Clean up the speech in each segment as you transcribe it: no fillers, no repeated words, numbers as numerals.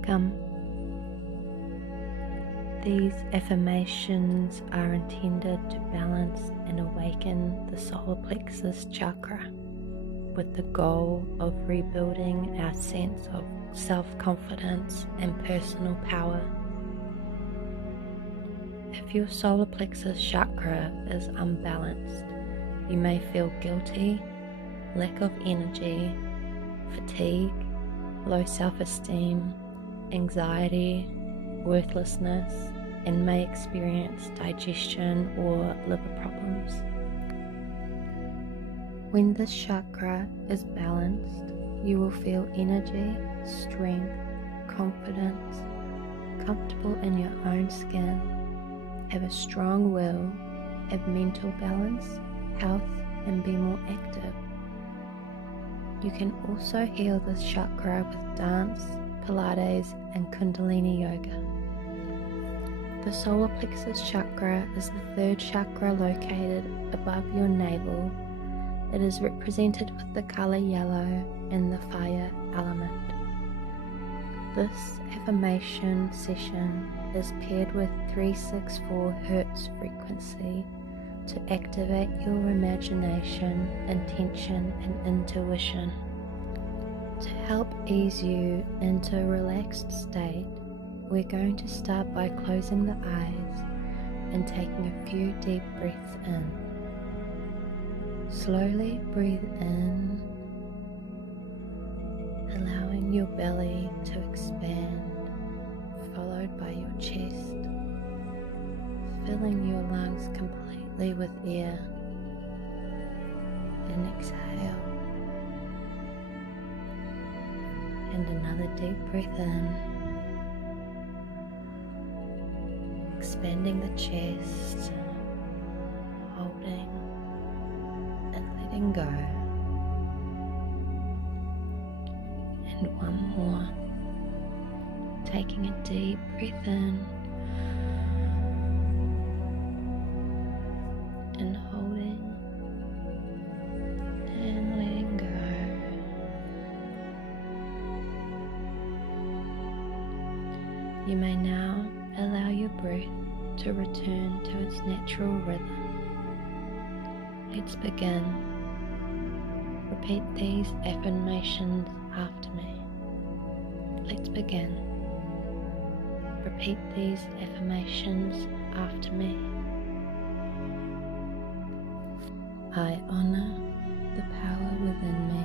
Welcome. These affirmations are intended to balance and awaken the Solar Plexus Chakra with the goal of rebuilding our sense of self-confidence and personal power. If your Solar Plexus Chakra is unbalanced, you may feel guilty, lack of energy, fatigue, low self-esteem, anxiety, worthlessness, and may experience digestion or liver problems. When this chakra is balanced, you will feel energy, strength, confidence, comfortable in your own skin, have a strong will, have mental balance, health, and be more active. You can also heal this chakra with dance, Pilates, and Kundalini yoga. The Solar Plexus Chakra is the third chakra located above your navel. It is represented with the color yellow and the fire element. This affirmation session is paired with 364 Hz frequency to activate your imagination, intention, and intuition. To help ease you into a relaxed state, we're going to start by closing the eyes and taking a few deep breaths in. Slowly breathe in, allowing your belly to expand, followed by your chest, filling your lungs completely with air. And exhale. And another deep breath in, expanding the chest, holding and letting go. And one more, taking a deep breath in and holding and letting go. You may now allow your breath to return to its natural rhythm. Let's begin. Repeat these affirmations after me. Let's begin. Repeat these affirmations after me. I honor the power within me.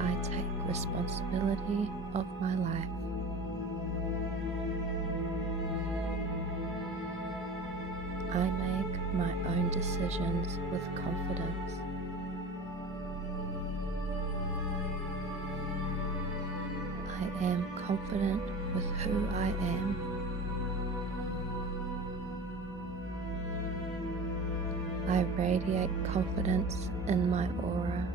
I take responsibility of my life. I make my own decisions with confidence. I am confident with who I am. I radiate confidence in my aura.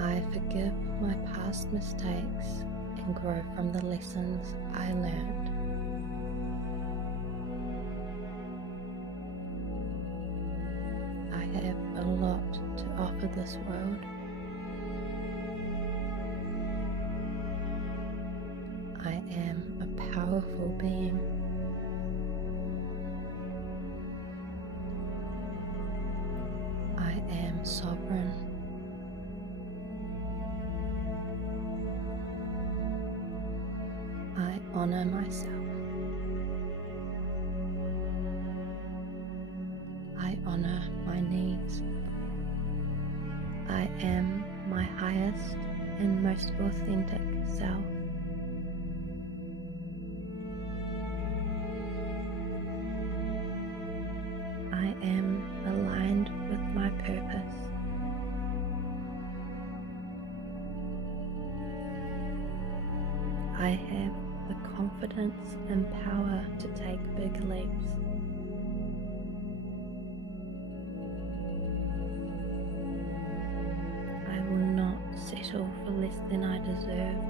I forgive my past mistakes and grow from the lessons I learned. I have a lot to offer this world. I am a powerful being. I am sovereign. I honor myself. I honor my needs. I am my highest and most authentic self. I am aligned with my purpose. I have the confidence and power to take big leaps. I will not settle for less than I deserve.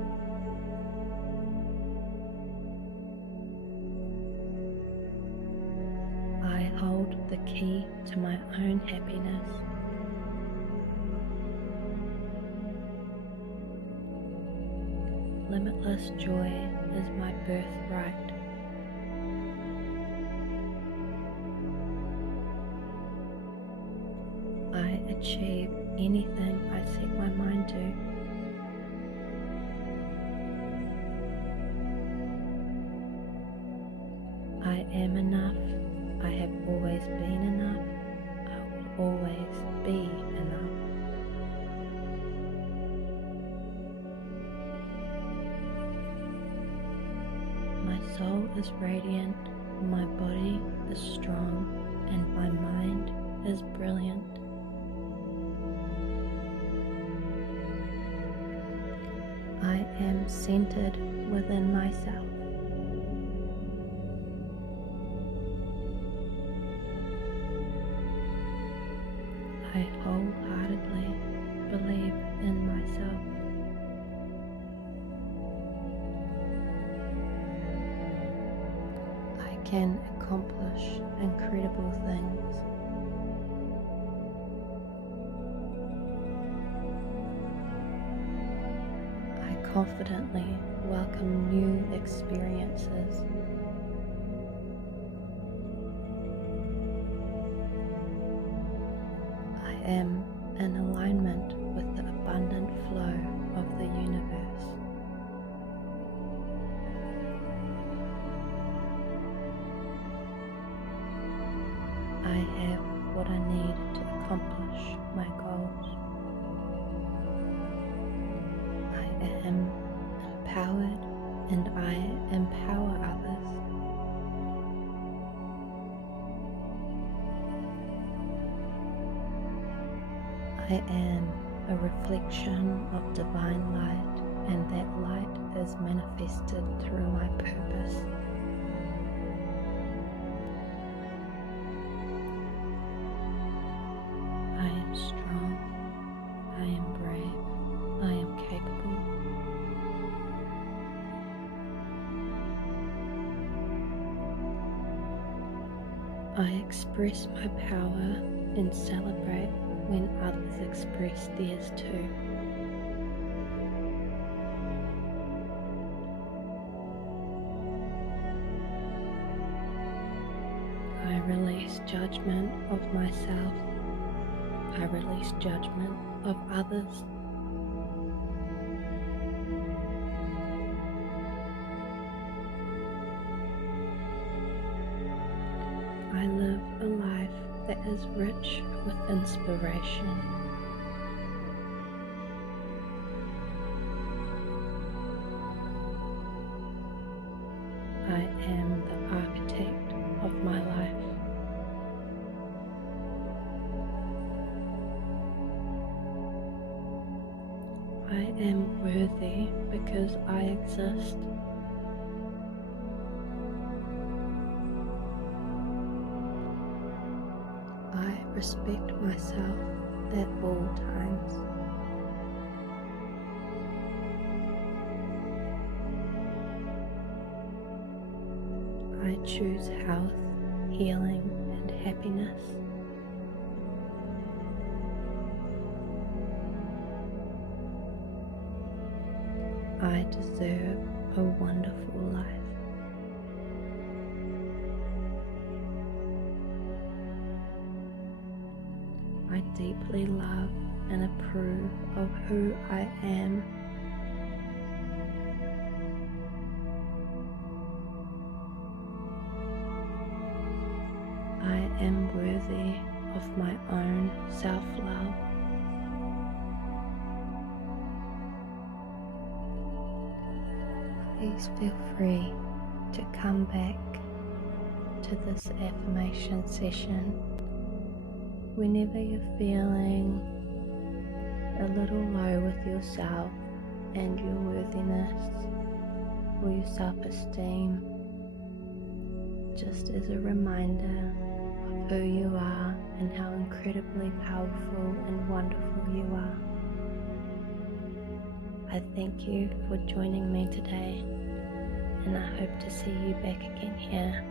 I hold the key to my own happiness. Limitless joy is my birthright. I achieve anything I set my mind to. I am enough. I have always been enough. I will always be enough. My soul is radiant, my body is strong, and my mind is brilliant. I am centered within myself. I wholeheartedly believe in myself. I can accomplish incredible things. I confidently welcome new experiences. I am in alignment with the abundant flow of the universe. I have what I need to accomplish my goals. I am empowered and I empower others. I am a reflection of divine light, and that light is manifested through my purpose. I am strong, I am brave, I am capable. I express my power and celebrate when others express theirs too. I release judgment of myself. I release judgment of others. I live a life that is rich with inspiration. I am the architect of my life. I am worthy because I exist. I respect myself at all times. I choose health, healing, and happiness. I deserve a wonderful life. I deeply love and approve of who I am. I am worthy of my own self-love. Please feel free to come back to this affirmation session whenever you're feeling a little low with yourself and your worthiness or your self-esteem, just as a reminder of who you are and how incredibly powerful and wonderful you are. I thank you for joining me today, and I hope to see you back again here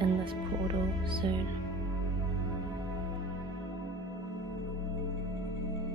in this portal soon.